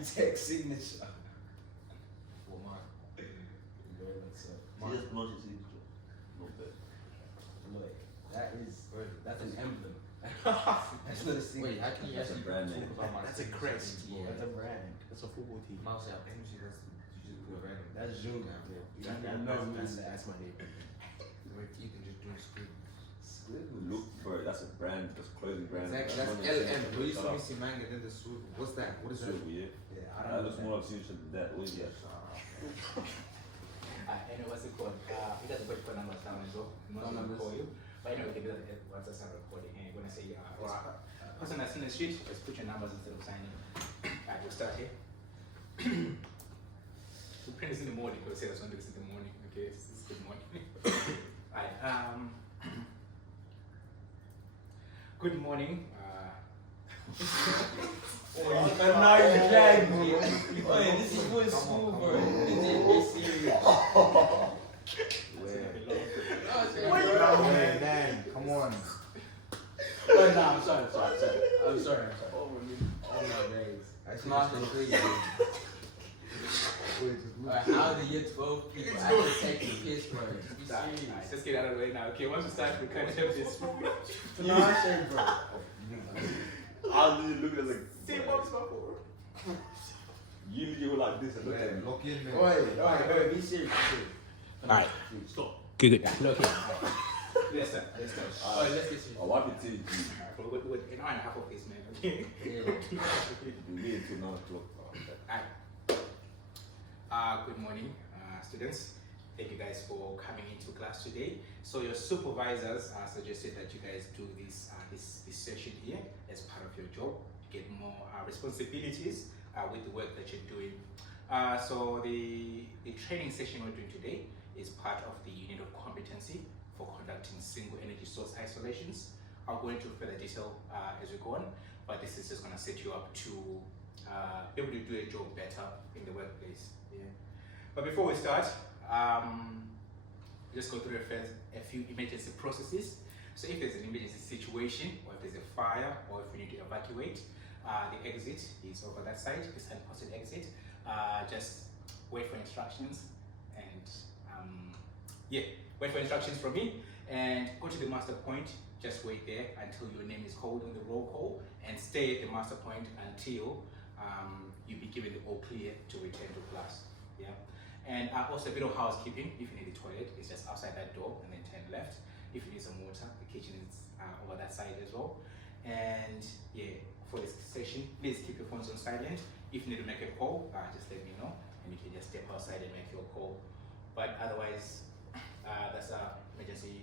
E-Tech signature. For Mark. See, just pronounce your signature. Not bad. Look, that's an emblem. That's not a signature. Wait, how can you That's a actually brand talk name. about my That's a signature crest. in That's TN? a brand. That's a football team. Mouse, I think you just put a brand. That's June. That's my name. Wait, you can just do a screen. Look, bro, that's a brand. That's a clothing brand. Exactly, that's LM. We used to be seeing manga and then the swoop. What's that? What is that? Silver, yeah. Yeah, That looks more of a signature than that. What is that? Anyway, what's it called? You guys put numbers down as well. I'm not going to call you. But anyway, we can do that once I start recording. And when I say, person that's in the street, just put your numbers instead of signing. Alright, we'll start here. We print this in the morning, because say that's when this in the morning. Okay, this is good morning. Alright, good morning. Oh, now you dragged me. Oh, yeah, this is for school, bro. This is serious. Damn, come on. Oh, no, I'm sorry. I'm sorry. Oh my days. That's not the crazy. How the year 12 people actually take the piss, bro? Just be Alright, serious. just get out of the way now. Okay, once we start, we can't have this. No, I say, bro. I literally look at it like. See what's up for? You literally were like this and look at me. Lock in, man. Wait, be serious. Alright. Stop. Good. Look here. Let's start. Alright, let's get serious. I wipe it till you With an hour and a half of this, man. Okay. Yeah. wait until 9 o'clock. Good morning, students. Thank you guys for coming into class today. So your supervisors suggested that you guys do this session here as part of your job to get more responsibilities with the work that you're doing. So the training session we're doing today is part of the unit of competency for conducting single energy source isolations. I'll go into further detail as we go on, but this is just going to set you up to be able to do your job better in the workplace. Yeah. But before we start, just go through a few emergency processes. So if there's an emergency situation, or if there's a fire, or if we need to evacuate, the exit is over that side, the signposted exit. Just wait for instructions and wait for instructions from me and go to the master point. Just wait there until your name is called on the roll call and stay at the master point until you be given the all clear to return to class. Yeah. And also a bit of housekeeping. If you need the toilet, it's just outside that door and then turn left. If you need some water, the kitchen is over that side as well. And yeah, for this session, please keep your phones on silent. If you need to make a call, just let me know and you can just step outside and make your call. But otherwise, that's our emergency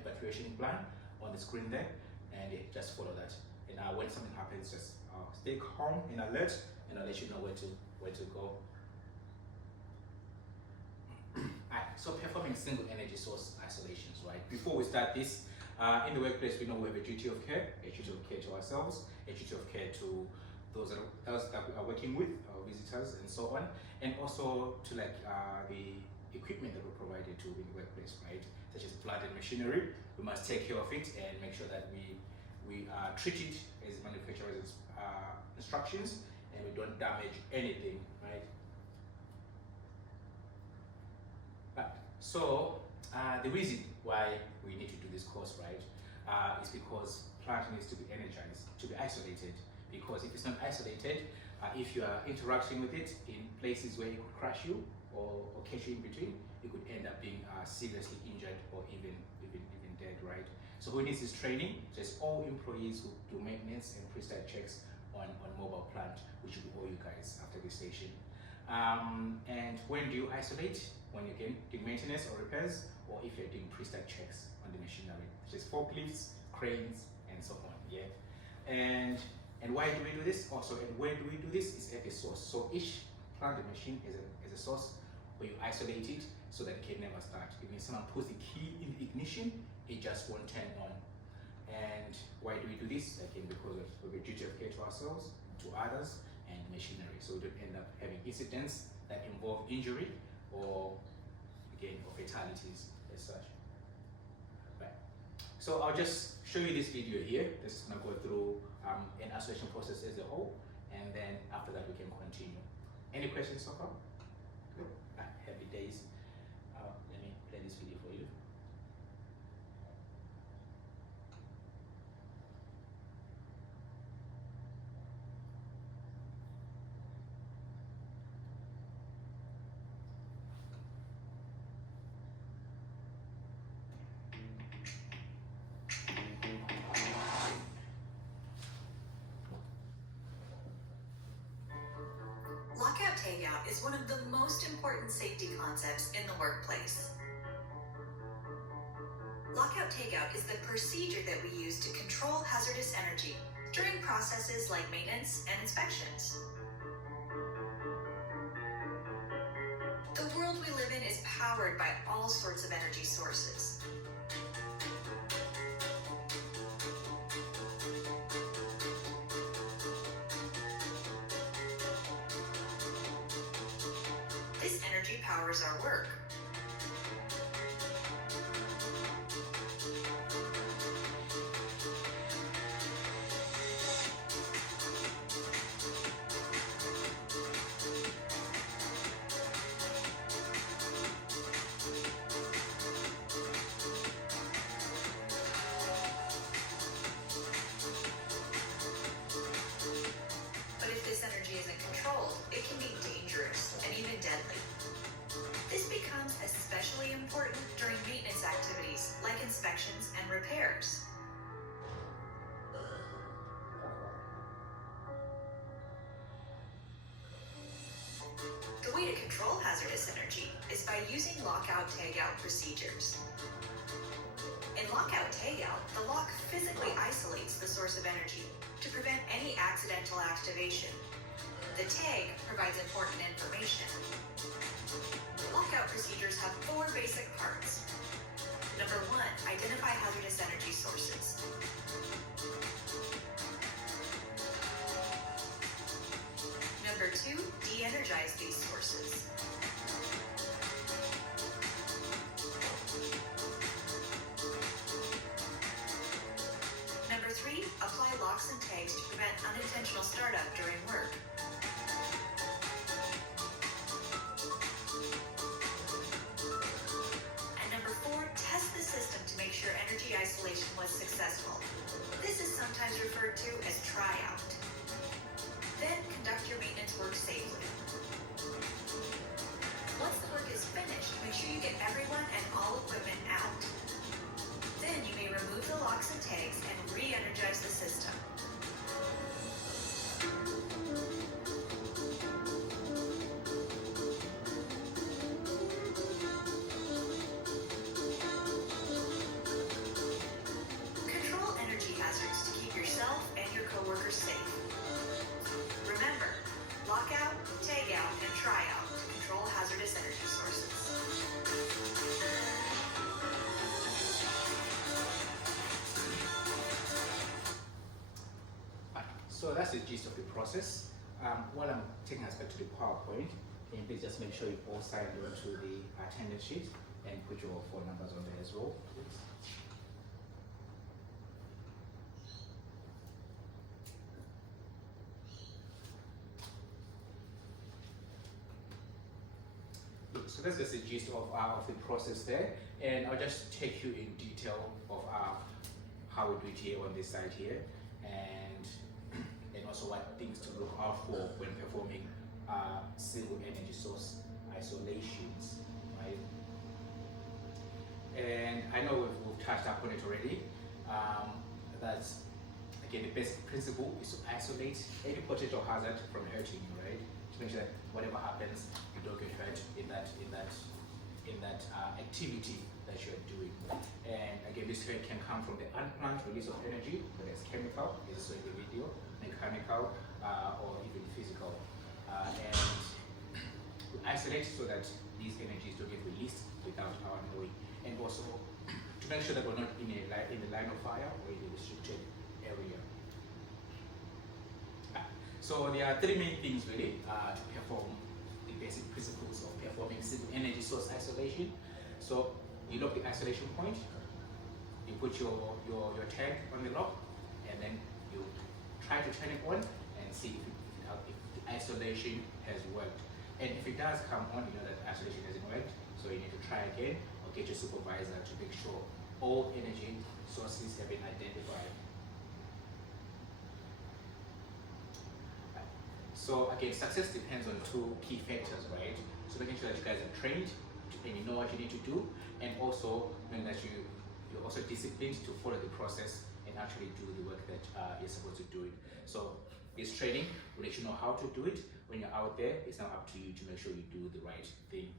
evacuation plan on the screen there, and yeah, just follow that. And when something happens, just stay calm and alert, and I'll let you know where to go. Alright, so performing single energy source isolations, right? Before we start this, in the workplace, we know we have a duty of care to ourselves, a duty of care to those that we are working with, our visitors and so on, and also to the equipment that we're provided to in the workplace, right? Such as plant and machinery. We must take care of it and make sure that we treat it as manufacturer's instructions and we don't damage anything, right? So the reason why we need to do this course, right, is because plant needs to be energized, to be isolated. Because if it's not isolated, if you are interacting with it in places where it could crush you or catch you in between, you could end up being seriously injured or even dead, right? So who needs this training? Just all employees who do maintenance and pre-start checks on mobile plant, which will be all you guys after this station. And when do you isolate? When you're doing maintenance or repairs, or if you're doing pre-start checks on the machinery, such as forklifts, cranes, and so on. Yeah. And why do we do this? Also, and where do we do this? Is at the source. So each plant and machine is a source where you isolate it so that it can never start. If someone puts the key in the ignition, it just won't turn on. And why do we do this? Again, because of a duty of care to ourselves, to others, and machinery. So we don't end up having incidents that involve injury or, again, or fatalities as such. Right. So I'll just show you this video here. This is going to go through an isolation process as a whole, and then after that we can continue. Any questions so far? Good. Happy days. Let me play this video for you. Lockout tagout is one of the most important safety concepts in the workplace. Lockout tagout is the procedure that we use to control hazardous energy during processes like maintenance and inspections. The world we live in is powered by all sorts of energy sources. This energy powers our work. But if this energy isn't controlled, it can be dangerous and even deadly. This becomes especially important during maintenance activities like inspections and repairs. The way to control hazardous energy is by using lockout-tagout procedures. In lockout-tagout, the lock physically isolates the source of energy to prevent any accidental activation. The tag provides important information. Lockout procedures have 4 basic parts. Number 1, identify hazardous energy sources. Number 2, de-energize these sources. Number 3, apply locks and tags to prevent unintentional startup during work. And number 4, test the system to make sure energy isolation was successful. This is sometimes referred to as tryout. Then conduct your maintenance work safely. Once the work is finished, make sure you get everyone and all equipment out. Then you may remove the locks and tags and re-energize the system. Control energy hazards to keep yourself and your coworkers safe. Remember, lockout, tagout, and tryout to control hazardous energy sources. So that's the gist of the process. While I'm taking us back to the PowerPoint, can you please just make sure you all sign on to the attendance sheet and put your phone numbers on there as well, please. So that's just the gist of the process there, and I'll just take you in detail of how we do it here on this side here, and also what things to look out for when performing single energy source isolations, right? And I know we've touched upon it already. That's again the basic principle is to isolate any potential hazard from hurting you, right? To make sure that whatever happens, you don't get hurt in that activity that you're doing. And again, this can come from the unplanned release of energy, whether it's chemical, as you saw in the video, mechanical, or even physical. And we isolate so that these energies don't get released without our knowing. And also to make sure that we're not in the line of fire or in a restricted area. So there are 3 main things really to perform the basic principles of performing single energy source isolation. So you lock the isolation point, you put your tag on the lock, and then you try to turn it on and see if it if the isolation has worked. And if it does come on, you know that isolation hasn't worked, so you need to try again or get your supervisor to make sure all energy sources have been identified. So again, success depends on two key factors, right? So making sure that you guys are trained and you know what you need to do, and also knowing that you're also disciplined to follow the process and actually do the work that you're supposed to do it. So this training will let you know how to do it. When you're out there, it's now up to you to make sure you do the right thing.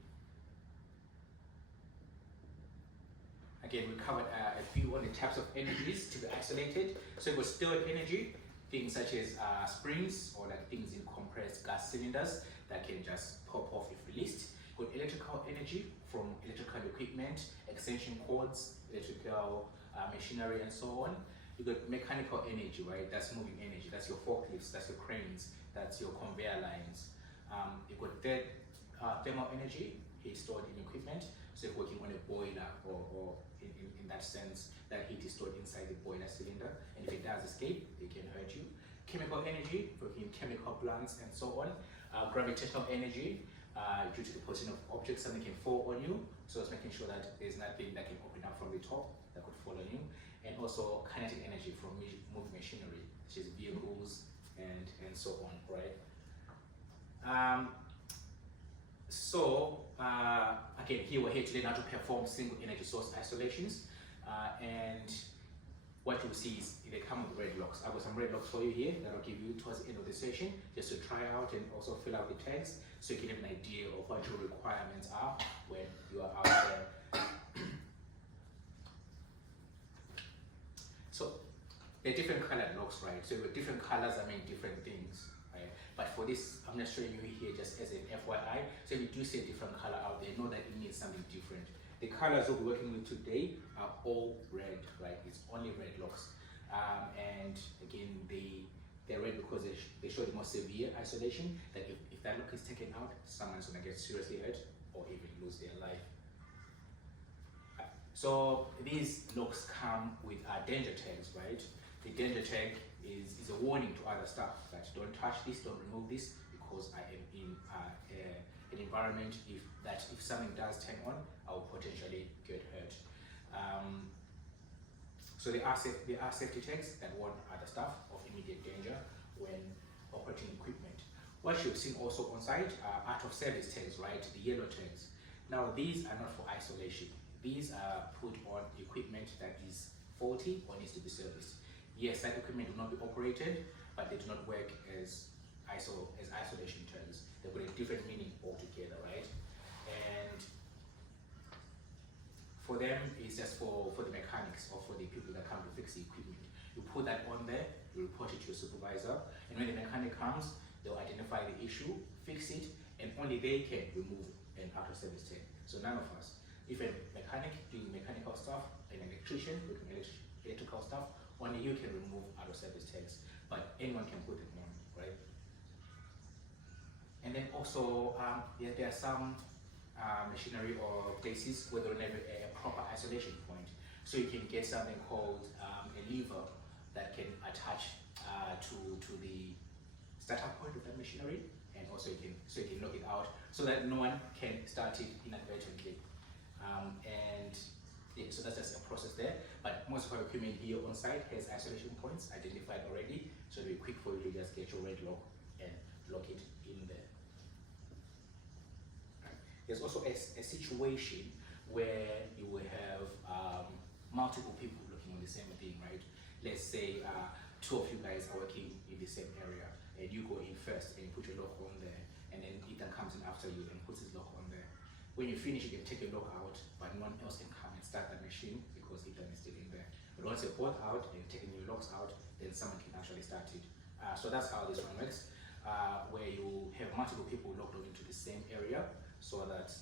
Again, we covered a few on the types of energies to be isolated. So it was stored energy, things such as springs or like things in compressed gas cylinders that can just pop off if released. With electrical energy from electrical equipment, extension cords, electrical machinery and so on. You got mechanical energy, right? That's moving energy. That's your forklifts, that's your cranes, that's your conveyor lines. You've got thermal energy, heat stored in equipment. So if working on a boiler or in that sense, that heat is stored inside the boiler cylinder, and if it does escape, it can hurt you. Chemical energy, working in chemical plants and so on. Gravitational energy, due to the position of objects, something can fall on you, so it's making sure that there's nothing that can open up from the top that could fall on you. And also kinetic energy from moving machinery, such as vehicles and so on, right? Again, here we're here to learn how to perform single energy source isolations, and what you'll see is they come with red locks. I've got some red locks for you here that I'll give you towards the end of the session, just to try out and also fill out the tags so you can have an idea of what your requirements are when you are out there. So they're different colored locks, right? So with different colors, I mean different things, right? But for this, I'm just showing you here just as an FYI. So if you do see a different color out there, know that it means something different. The colors we'll be working with today are all red, right? It's only red locks. And again, they're red because they show the more severe isolation, that if that lock is taken out, someone's gonna get seriously hurt or even lose their life. So these locks come with danger tags, right? The danger tag is a warning to other staff that don't touch this, don't remove this, because I am in an environment if something does turn on, I will potentially get hurt. So there are safety tags that warn other staff of immediate danger when operating equipment. What you've seen also on site are out of service tags, right? The yellow tags. Now these are not for isolation. These are put on equipment that is faulty or needs to be serviced. Yes, that equipment will not be operated, but they do not work as isolation tags. They've got a different meaning altogether, right? And for them, it's just for the mechanics or for the people that come to fix the equipment. You put that on there, you report it to your supervisor, and when the mechanic comes, they'll identify the issue, fix it, and only they can remove an out of service tag. So none of us. If a mechanic doing mechanical stuff, an electrician doing electrical stuff, only you can remove out of service tags, but anyone can put them on, right? And then also, there are some machinery or places where they don't have a proper isolation point. So you can get something called a lever that can attach to the startup point of that machinery, and also you can lock it out so that no one can start it inadvertently. So that's just a process there. But most of our equipment here on site has isolation points identified already, so it'll be quick for you to just get your red lock and lock it in there. There's also a situation where you will have multiple people looking on the same thing, right? Let's say two of you guys are working in the same area, and you go in first and you put your lock on there, and then Ethan comes in after you and puts his lock on there. When you finish, you can take your lock out, but no one else can come and start that machine because Ethan is still in there. But once you're both out and taking your locks out, then someone can actually start it. So that's how this one works, where you have multiple people locked on into the same area so that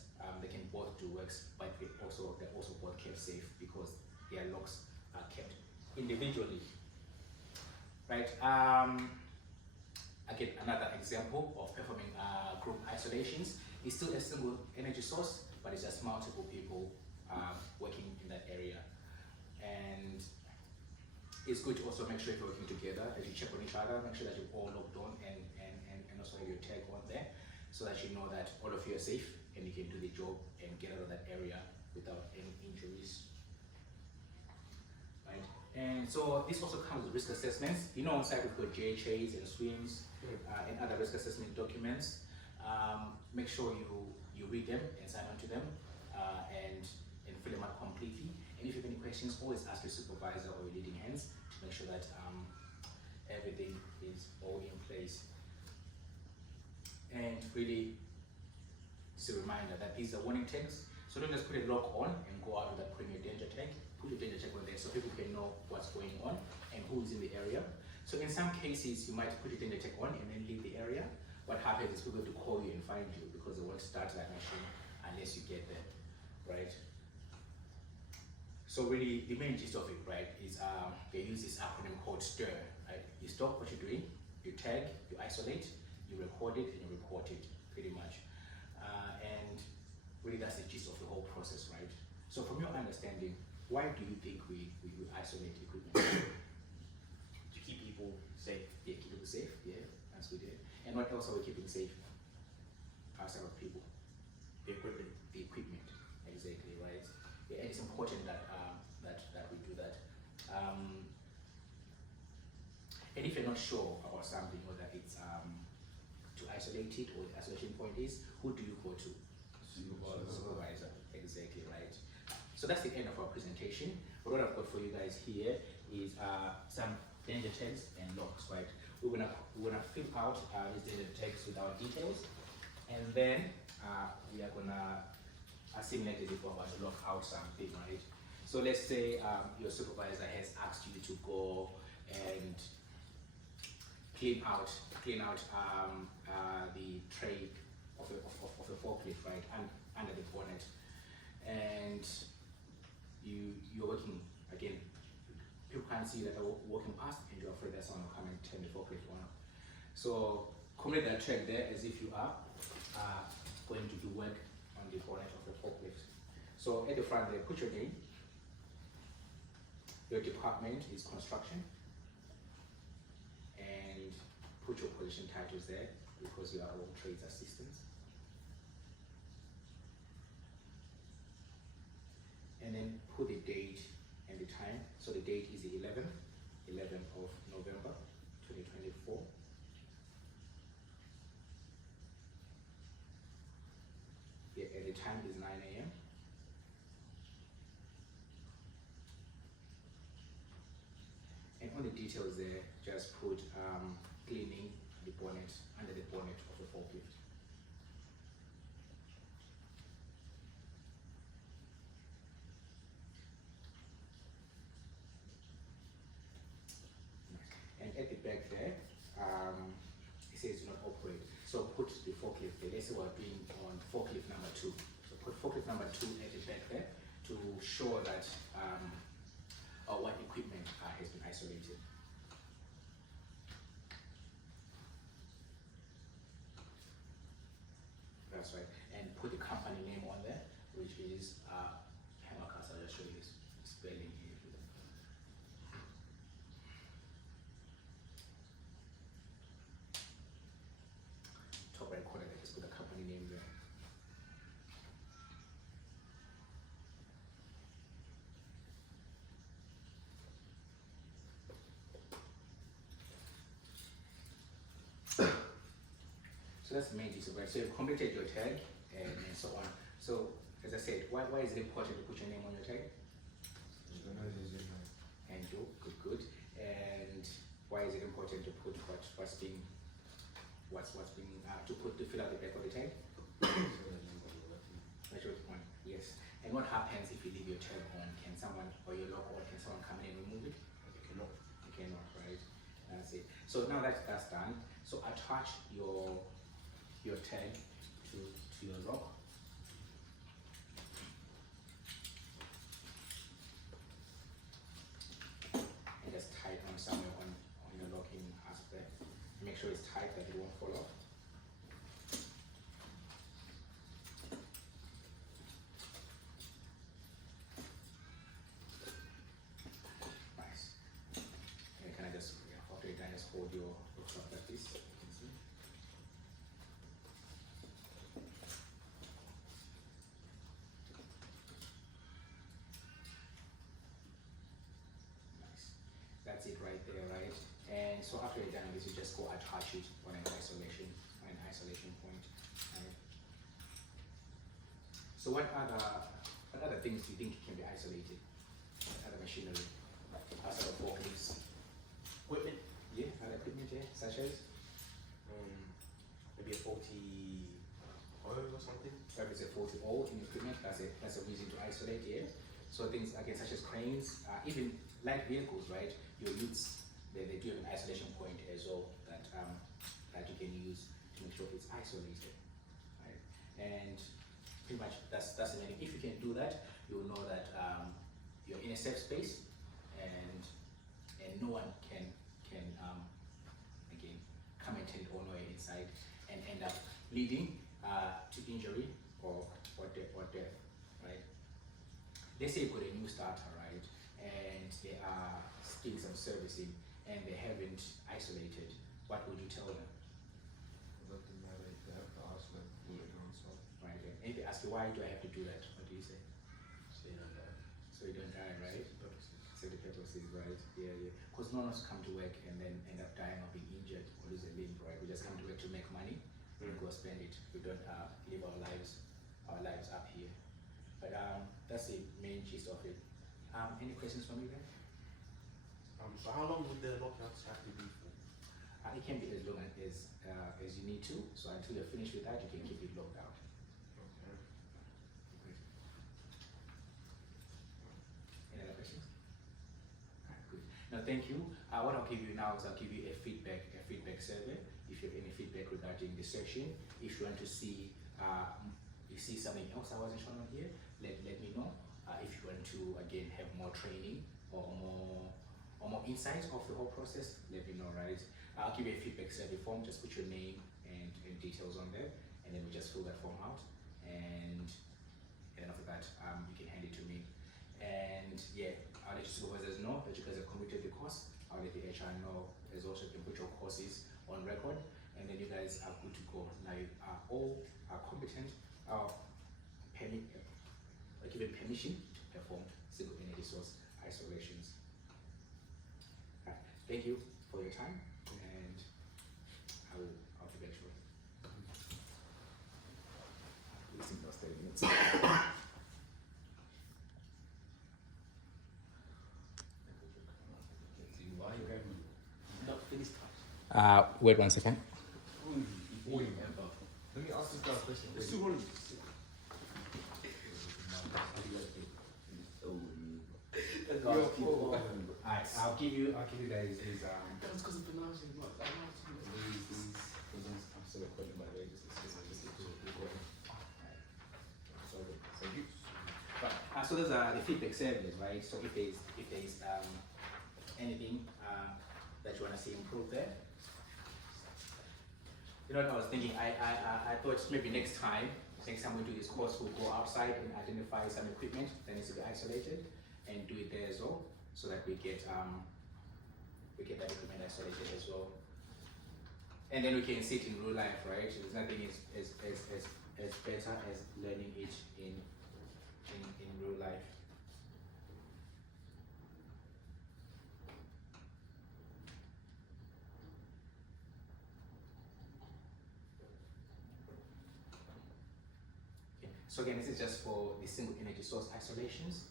they can both do works, but they're also both kept safe because their locks are kept individually. Right? Again, another example of performing group isolations. It's still a single energy source, but it's just multiple people working in that area. And it's good to also make sure you're working together as you check on each other, make sure that you're all logged on and and also have your tag on there, so that you know that all of you are safe and you can do the job and get out of that area without any injuries. Right? And so this also comes with risk assessments. You know, on site we've got JHAs and SWIMs and other risk assessment documents. Make sure you read them and sign on to them and fill them out completely. And if you have any questions, always ask your supervisor or your leading hands to make sure that everything is all in place. And really, it's a reminder that these are warning tags. So don't just put a lock on and go out without putting your danger tag. Put your danger tag on there so people can know what's going on and who's in the area. So in some cases, you might put your danger tag on and then leave the area. What happens is people have to call you and find you because they won't start that machine unless you get there, right? So really, the main gist of it, right, is they use this acronym called STIR, right? You stop what you're doing, you tag, you isolate, you record it, and you report it, pretty much. And really, that's the gist of the whole process, right? So from your understanding, why do you think we isolate equipment? To keep people safe. Yeah, keep people safe, yeah, that's good, yeah. And what else are we keeping safe outside of people? The equipment. The equipment, exactly, right? Yeah, and it's important that that we do that. And if you're not sure about something, whether it's to isolate it or the isolation point is, who do you go to? Supervisor, exactly, right? So that's the end of our presentation. But what I've got for you guys here is some danger tags and locks, right? We're gonna fill out these danger tags with our details, and then we are gonna assimilate it if we're about to lock out something, right? So let's say your supervisor has asked you to go and clean out the tray of the forklift, right, under the bonnet, and you're working again. People can't see that they're walking past, and you're afraid that someone will come and turn the forklift on. So complete that check there as if you are going to do work on the bonnet of the forklift. So at the front there, put your name. Your department is construction, and put your position titles there because you are all trades assistants. And then put the date and the time. So the date is the 11th of November 2024. Yeah, and the time is 9 a.m. And on the details there, just put cleaning the bonnet, under the bonnet of the forklift. And at the back there, it says do not operate. So put the forklift there. Let's say we're doing on forklift number 2. So put forklift number 2 at the back there to show that what equipment has been isolated. That's right. And put the company name on there, which is Hammercast. I'll just show you this spelling here. Top right corner, just put the company name there. So that's the main gist of it. So you've completed your tag and so on. So as I said, why is it important to put your name on your tag? And you, good. And why is it important to put what's being to fill out the back of the tag? That's your point. Yes. And what happens if you leave your tag on? Can someone or your lock on? Can someone come in and remove it? You cannot. You cannot, right? That's it. So now that's done. So attach your tag to your lock. And just tie it on somewhere on your locking aspect. Make sure it's tight that it won't fall off. Nice. And can I just after you're done, just hold your cup like this. You can see. right? And so after you're done with this, you just go attach it on an isolation point. Right? So what other things do you think can be isolated? What other machinery? Outside of forklifts? Equipment, Yeah, other equipment, yeah, such as? maybe a faulty oil or something. If it's a faulty oil in equipment, that's a reason to isolate, yeah? So things again such as cranes, even light vehicles, right? Your youths, they do have an isolation point as well that you can use to make sure it's isolated, right? And pretty much that's the main thing. If you can do that, you'll know that you're in a safe space, and no one can again come and tell or know you're inside and end up leading to injury or death, right? Let's say you've got a new starter, right, and they are doing some servicing and they haven't isolated. What would you tell them? Doesn't matter, they have to ask them who they're going to. Right? And if they ask you why do I have to do that, what do you say? So you know that. So you don't die, right? Purposes. So the purposes, right? Yeah. Because none of us come to work and then end up dying or being injured or lose a limb, right? We just come to work to make money and go spend it. We don't live our lives up here. But that's the main gist of it. Any questions from you guys? So how long would the lockouts have to be for? It can be as long as you need to. So until you're finished with that, you can keep it locked out. Okay. Any other questions? Alright, good. Now, thank you. What I'll give you now is I'll give you a feedback survey. If you have any feedback regarding the session, if you want to see you see something else I wasn't shown on here, let me know. If you want to again have more training or more insights of the whole process, let me know, right? I'll give you a feedback survey form. Just put your name and details on there, and then we just fill that form out, and then after that, you can hand it to me. And yeah, I'll let your supervisors know that you guys have completed the course. I'll let the HR know as well, so you can put your courses on record, and then you guys are good to go. Now you are all competent, given permission to perform single energy source isolations. Right. Thank you for your time, and I'll be back shortly. Listen, those 30 minutes. Why you grabbing me? No, finish. Wait 1 second. Let me ask this guy a question. It's 200. Alright, I'll give you guys these That's because of the announcing block. these I'm still recording, by the way, just recording. So those are the feedback surveys, right? So if there's anything that you want to see improved there, you know what I was thinking? I thought maybe next time we do this course, we'll go outside and identify some equipment that needs to be isolated and do it there as well, so that we get that equipment isolated as well. And then we can see it in real life, right? So there's nothing as better as learning it in real life. Okay. So again, this is just for the single energy source isolations,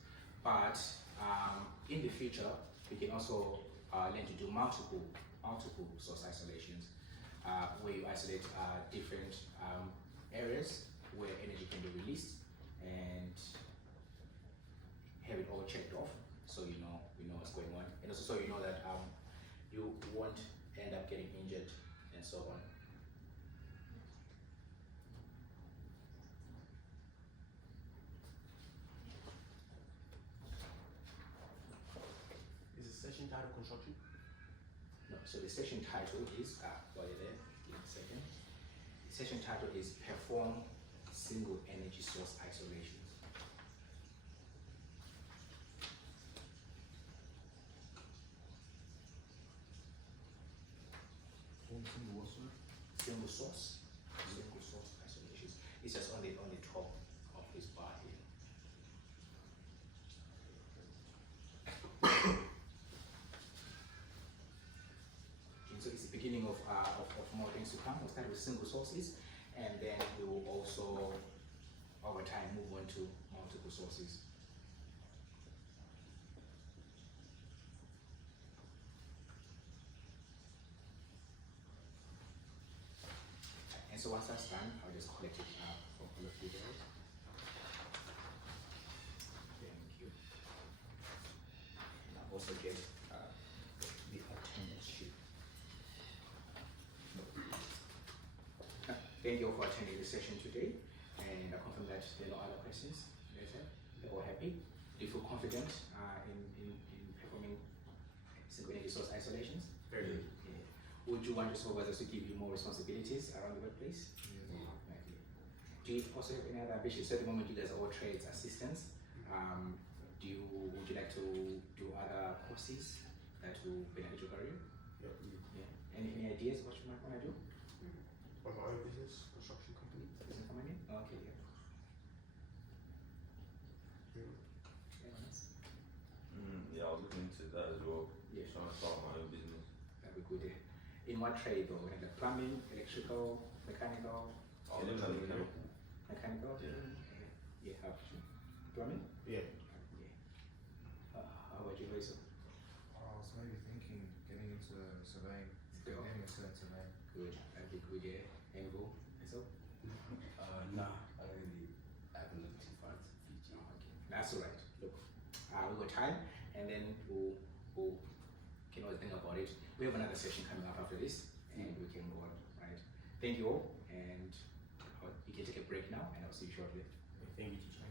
but in the future, we can also learn to do multiple source isolations, where you isolate different areas where energy can be released and have it all checked off, so we know what's going on, and also so you know that you won't end up getting injured and so on. Is the session title construction? No, so the session title is, while you're there, give me a second. The session title is Perform Single Energy Source Isolations. Single source isolations. It's just on the top of this bar here. beginning of more things to come. We'll start with single sources, and then we will also, over time, move on to multiple sources. And so once that's done, I'll just collect it from all of you guys. Thank you. And I'll also get the attendance sheet. Thank you all for attending this session today, and I confirm that there are no other questions. They're all happy. Do you feel confident in performing single energy source isolations? Very good. Yeah. Would you want your supervisors to give you more responsibilities around the workplace? Yeah. Okay. Do you also have any other ambitions? So at the moment, you guys are all trades assistants. Would you like to do other courses that will benefit your career? Yeah. Yeah. Any ideas what you might want to do? On my own business, construction company. Business company? Okay, yeah. Yeah. Anyone else? Yeah, I was looking into that as well. Yeah. Trying to start my own business. That'd be good. Yeah. In what trade though? In the plumbing, electrical, mechanical? I was looking at mechanical. Mechanical? Yeah. Yeah, how about you? Plumbing? Yeah. Yeah. How about you, Loisa? I was maybe thinking getting into surveying, Yeah. getting a certain surveying. Good. That'd be good, yeah. And go? And so? Nah, I haven't looked too far into the future. Okay. That's all right. Look, we got time, and then we'll can always think about it. We have another session coming up after this, and we can go on, right? Thank you all, and you can take a break now, and I'll see you shortly. Thank you, teacher.